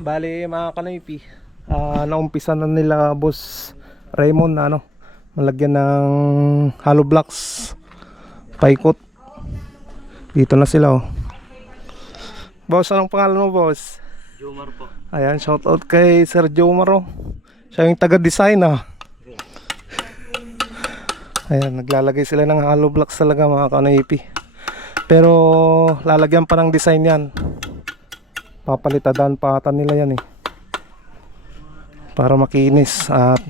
Bali mga kanoypi, naumpisa na nila Boss Raymond na malagyan ng hollow blocks, paikot. Dito na sila Boss, anong pangalan mo, boss? Jomar po. Ayan, shout out kay Sir Jomar Siya yung taga-design Ayan, naglalagay sila ng hollow blocks talaga mga kanoypi. Pero lalagyan pa ng design yan. Papalitadaan pa ata nila yan para makinis at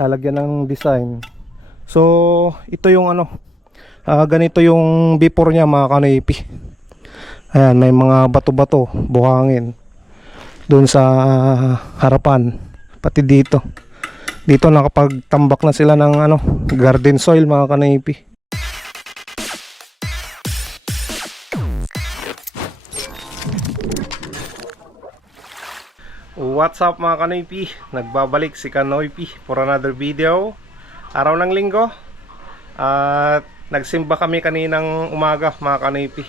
lalagyan ng design. So ito yung ganito yung before niya mga kanoypi. Ayan, may mga bato-bato, buhangin doon sa harapan, pati dito nakapagtambak na sila ng garden soil mga kanoypi. What's up mga kanoypi? Nagbabalik si Kanoypi for another video. Araw ng linggo. At nagsimba kami kaninang umaga mga kanoypi.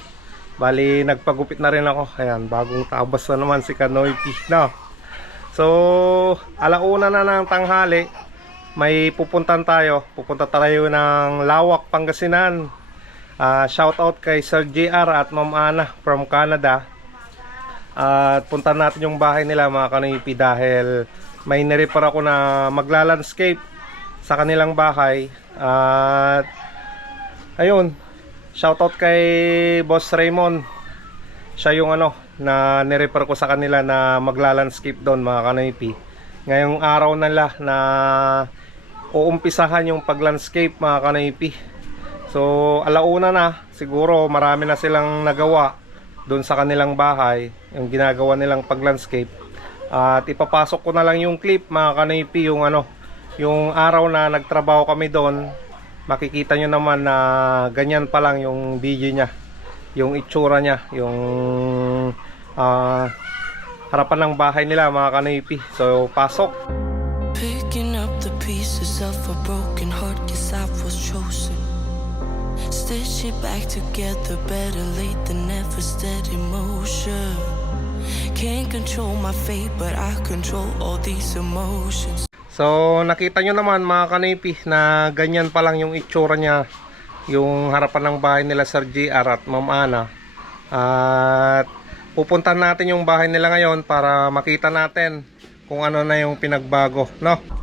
Bali nagpagupit na rin ako. Ayan, bagong tabas na naman si Kanoypi So alauna na ng tanghali, may pupunta tayo ng Lawak, Pangasinan. Shout out kay Sir JR at Ma'am Ana from Canada. At punta natin yung bahay nila mga kanoypi dahil may nirepair ako na magla-landscape sa kanilang bahay. At ayun, shoutout kay Boss Raymond. Siya yung na nirepair ko sa kanila na magla-landscape doon mga kanoypi. Ngayong araw nila na uumpisahan yung pag-landscape mga kanoypi. So alauna na, siguro marami na silang nagawa doon sa kanilang bahay, yung ginagawa nilang pag-landscape. At ipapasok ko na lang yung clip mga kanoypi, yung araw na nagtrabaho kami doon. Makikita nyo naman na ganyan pa lang yung video niya, yung itsura niya, yung harapan ng bahay nila mga kanoypi. So pasok. Picking up the pieces of a broken heart, guess I was chosen. Stitch it back together, better late than never, steady motion. Can't control my fate, but I control all these emotions. So nakita nyo naman mga kanoypi na ganyan pa lang yung itsura niya, yung harapan ng bahay nila Sir JR at Ma'am Ana. At pupuntahan natin yung bahay nila ngayon para makita natin kung ano na yung pinagbago,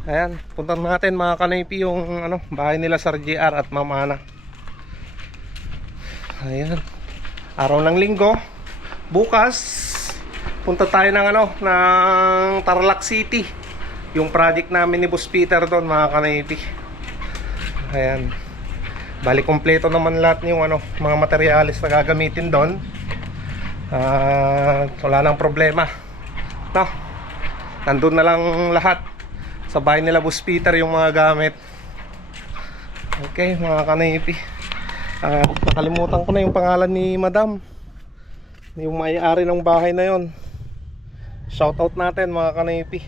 Ayan, puntahan natin mga kanoypi yung bahay nila Sir JR at Ma'am Ana. Ayan, araw ng linggo. Bukas punta tayo ng ng Tarlac City, yung project namin ni Boss Peter doon mga kanoypi. Ayan, bali kompleto naman lahat yung mga materyales na gagamitin doon. Wala nang problema, nandun na lang lahat sa bahay nila Boss Peter yung mga gamit. Okay mga kanoypi. Nakalimutan ko na yung pangalan ni Madam, yung may-ari ng bahay na yon. Shout out natin mga kanoypi.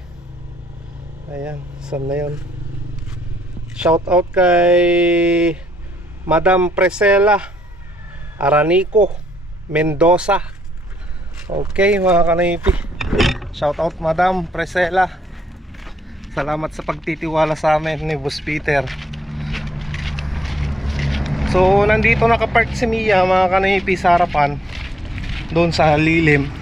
Ayan, saan na yun? Shout out kay Madam Presela Aranico Mendoza. Okay mga kanoypi, shout out Madam Presela. Salamat sa pagtitiwala sa amin ni Boss Peter. So nandito nakapark si Mia mga kanoypi sa harapan, doon sa lilim.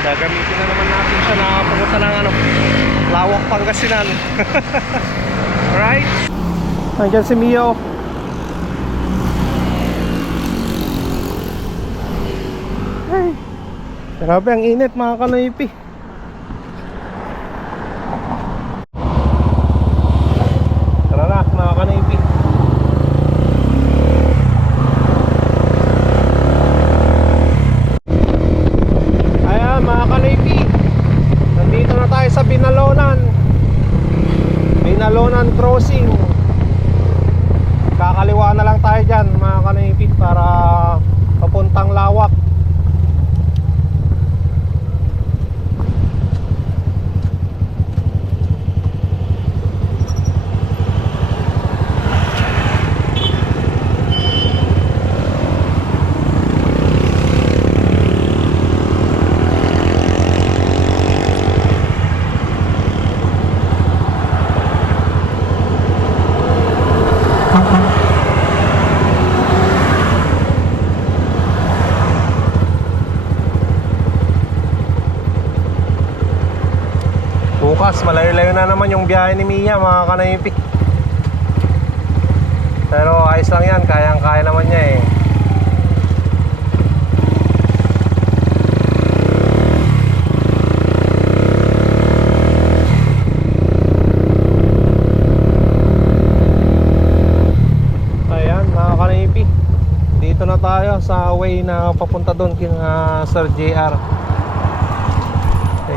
Gagamitin na naman natin siya na pumunta ng Lawak, Pangasinan. Right? Nandiyan si Mia Ay, grabe ang init mga kanoypi. Mga kanoypi, ayan mga kanoypi, nandito na tayo sa Binalonan Crossing. Kakaliwa na lang tayo dyan mga kanoypi para papuntang Lawak. Bukas malayo-layo na naman yung biyahe ni Mia mga kanaypi. Pero ayos lang yan, kayang-kaya naman niya eh. Ayan mga kanaypi, dito na tayo sa way na papunta doon kina Sir JR.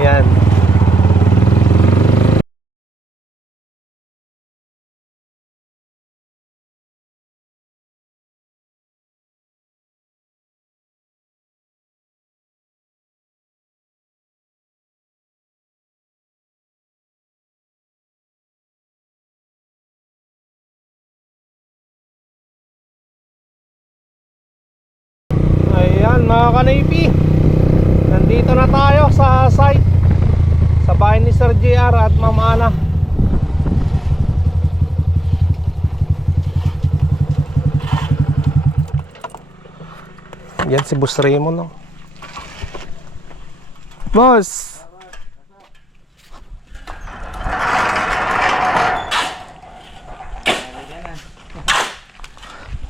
Ayan. Ayan mga kanaypi, nandito na tayo sa site, sa bahay ni Sir JR at Ma'am Ana. Yan si Boss Raymond, no? Boss!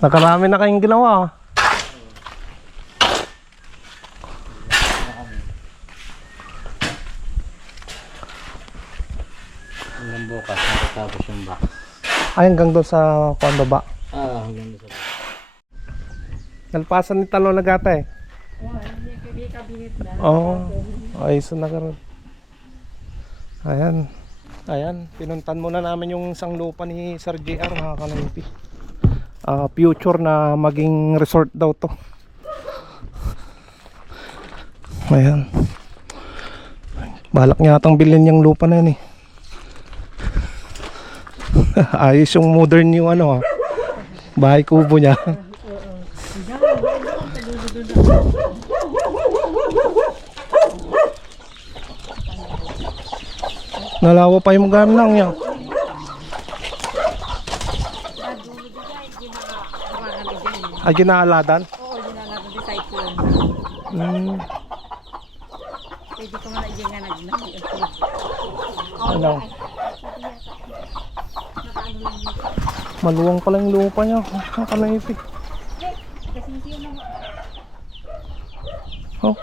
Nakarami na kayong ginawa. Hanggang bukas, natatapos yung box. Ay, hanggang doon sa baba. Hanggang doon sa box. Nalpasan ni Talo nagata eh. Oo. Ayos na karon. Ayan. Ayan, pinuntan muna namin yung isang lupa ni Sir JR mga kanaypi. Future na maging resort daw to. Ayan. Balak niya atang bilhin yung lupa na yun eh. Ayos yung modern yung ano, bahay kubo niya. Nalawa pa yung gamit lang yan. Ay, ginaaladan? Oo, ginalaban di cyclone. Pwede ko nga dyan nga nag-nami. Ano? Maluwang pala yung lupa niya. Nakalaipi. Oh.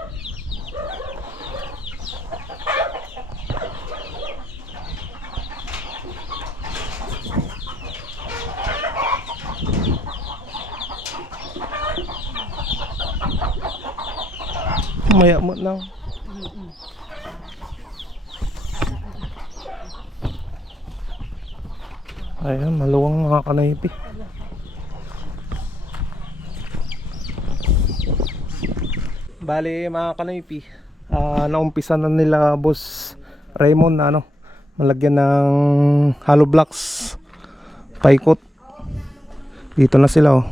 Maya mo lang. Ayan, maluwang mga kanaypi. Bali mga kanaypi, naumpisa na nila Boss Raymond na malagyan ng hollow blocks, paikot. Dito na sila oh.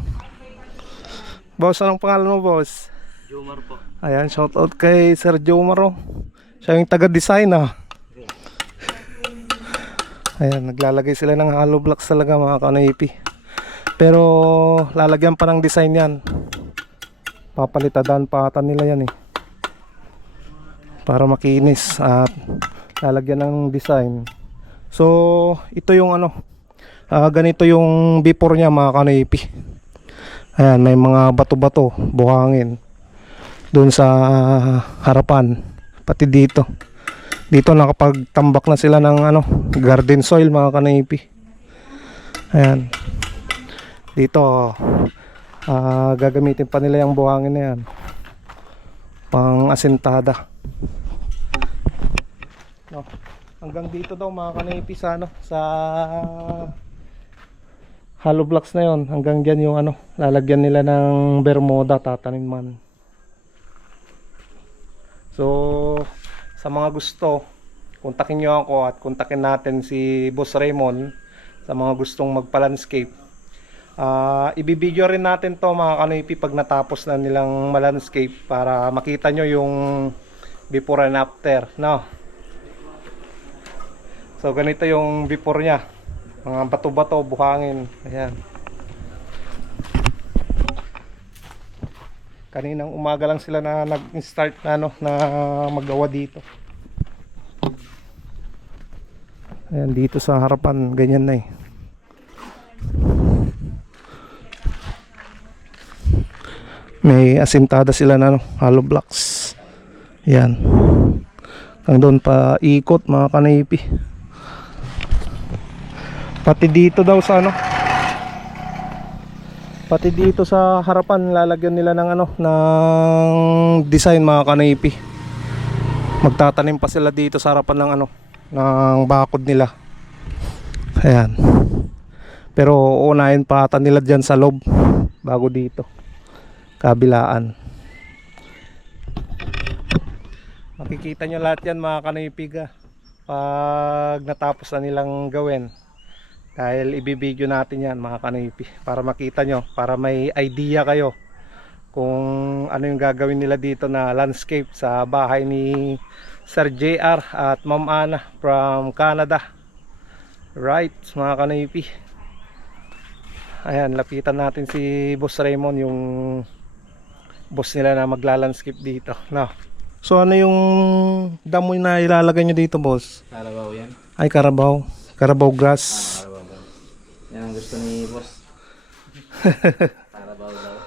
Boss, anong pangalan mo, boss? Jomar po. Ayan, shout out kay Sir Jomar oh. Siya yung taga-design ah. Ayan, naglalagay sila ng hollow blocks talaga mga kanaypi. Pero lalagyan pa ng design yan. Papalitadaan pa ata nila yan eh, para makinis at lalagyan ng design. So ito yung ganito yung before niya mga kanaypi. Ayan, may mga bato-bato, buhangin doon sa harapan, pati dito. Dito nakapagtambak na sila ng garden soil mga kanaypi. Ayan. Dito gagamitin pa nila yung buhangin na yan pang asentada. No. Hanggang dito daw mga kanaypi sa sa hollow blocks na yon. Hanggang dyan yung lalagyan nila ng bermuda, tataniman. So sa mga gusto, kontakin nyo ako at kontakin natin si Boss Raymond sa mga gustong magpa-landscape. Ibibideo rin natin to mga kanaypi pag natapos na nilang ma-landscape para makita nyo yung before and after, no? So ganito yung before nya, mga bato-bato, buhangin. Ayan. Kaninang umaga lang sila na nag-start na na maggawa dito. Ayan, dito sa harapan, ganyan na eh. May asintada sila na ano, hollow blocks. Yan. Hanggang doon pa ikot mga kanaypi. Pati dito daw sa ano. Pati dito sa harapan lalagyan nila ng ano, ng design mga kanaypi. Magtatanim pa sila dito sa harapan ng ano, ng bakod nila. Ayan. Pero uunahin pa ata nila dyan sa loob bago dito kabilaan. Makikita nyo lahat yan mga kanaypiga pag natapos na nilang gawin, dahil ibibideo natin yan mga kanaypi para makita nyo, para may idea kayo kung ano yung gagawin nila dito na landscape sa bahay ni Sir JR at Ma'am Ana from Canada. Right mga kanaypi. Ayan, lapitan natin si Boss Raymond, yung boss nila na magla-landscape dito, no? So ano yung damo na ilalagay nyo dito, boss? Karabaw yan. Ay, Carabao. Carabao grass. Karabaw daw. Yan ang gusto ni boss. Karabaw daw.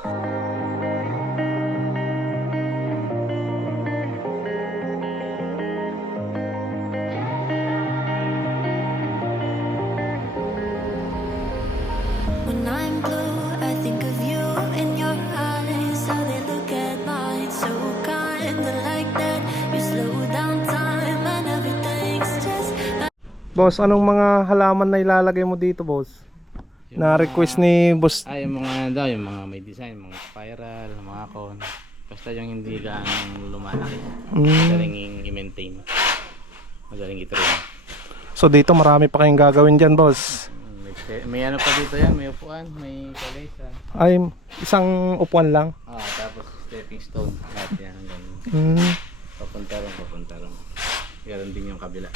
When I'm blue, I think of you in your eyes, how they look at mine, so kinda like that. You slow down time and everything's just Boss, anong mga halaman na ilalagay mo dito, boss? Na request ni boss. Yung mga daw, yung mga may design, mga spiral, mga cone. Basta yung hindi gaano lumalaki. Madaling i-maintain. Madaling i-trim. So dito marami pa kayong gagawin dyan, boss. May ano pa dito yan, may upuan, may kalesa. Ay, isang upuan lang. Tapos stepping stone. Lahat yan hanggang papunta ron. Ganon din yung kabila.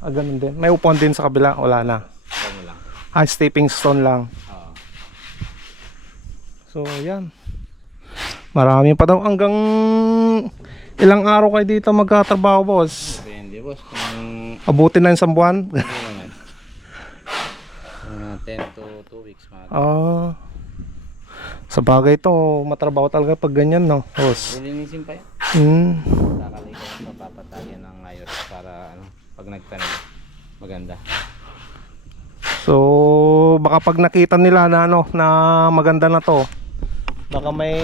Ganun din. May upuan din sa kabila, wala na. Ano lang. Stepping stone lang. Oo. So, yan. Marami pa daw. Hanggang ilang araw kayo dito magkatrabaho, boss? Depende boss, kung Abutin na yung isang buwan? ano naman. 10 to 2 weeks mga. Sa bagay to, matrabaho talaga pag ganyan, no, boss? Lilinisin pa yan. Kakalikan pa, papatagyan ng ayos para ano, pag nagtanim maganda. So, baka pag nakita nila na ano, na maganda na to, baka may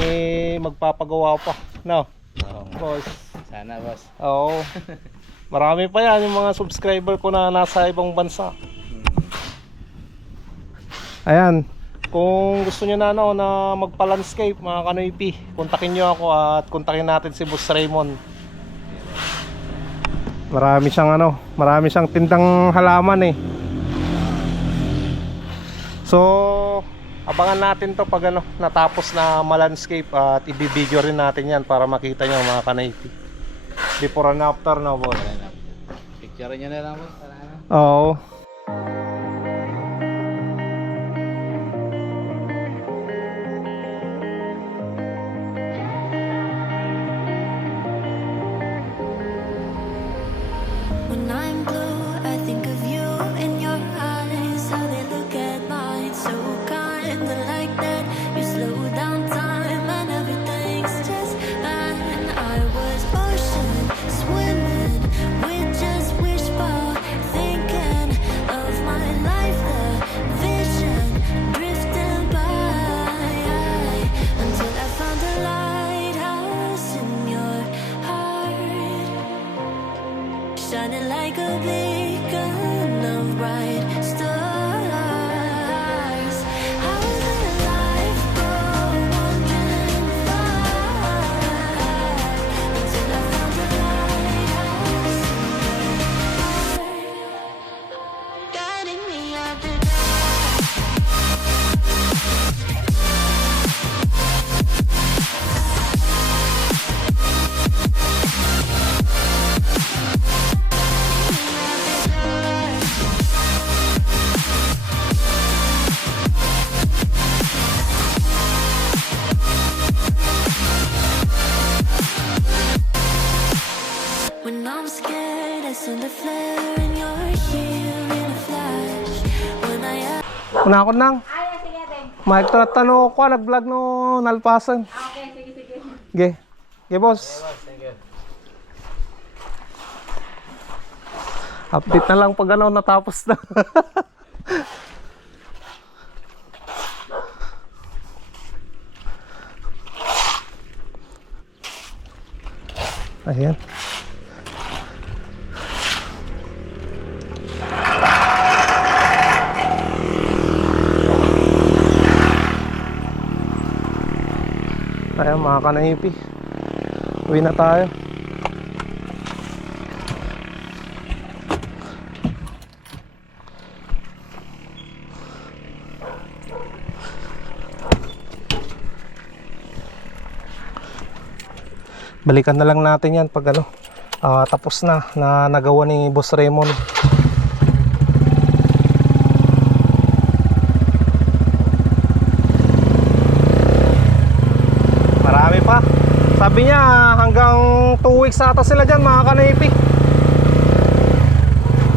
magpapagawa pa, no? Oo, Boss. sana boss. Oo. Marami pa yan yung mga subscriber ko na nasa ibang bansa. Ayan. Kung gusto nyo na ano, na magpa-landscape mga kanoypi, kontakin nyo ako at kontakin natin si Boss Raymond. Marami siyang tindang halaman eh. So, abangan natin to pag ano, natapos na ma-landscape at i-video rin natin yan para makita nyo mga kanoypi. Before and after na, boss. Picture nyo na lang boss para ano. Oo. when I'm blue, I think of you in your eyes, how they look at mine, so kinda like that. You slow down time and everything's just fine. I was ocean swimming with just wishbone thinking of my life, the vision drifting by until I found a lighthouse in your heart, shining like a beacon of bright stars. How did life go wandering far until I found a lighthouse in your heart, guiding me out the when I'm scared, I send a flare and you're here in a Una ko nang. Ay, sige din. Magtatanong ko, nag-vlog no nalpasan. Okay, sige. Ge. Ge, boss. Thank you. Update na lang pag ano, natapos na. Ayan. Ayan mga kanaipi, uwi na tayo. Balikan na lang natin yan pag ano, tapos na nagawa ni Boss Raymond. Marami pa. Sabi niya hanggang 2 weeks ata sila dyan mga kanaipi.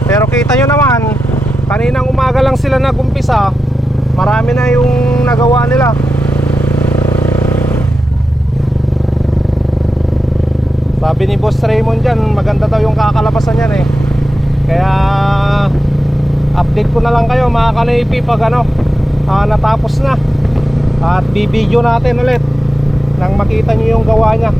Pero kita nyo naman, kaninang umaga lang sila nag-umpisa, marami na yung nagawa nila. Sabi ni Boss Raymond dyan, maganda daw yung kakalabasan yan eh. Kaya update ko na lang kayo mga kanaipi pag ano, natapos na. At bibidyo natin ulit nang makita nyo yung gawa niya.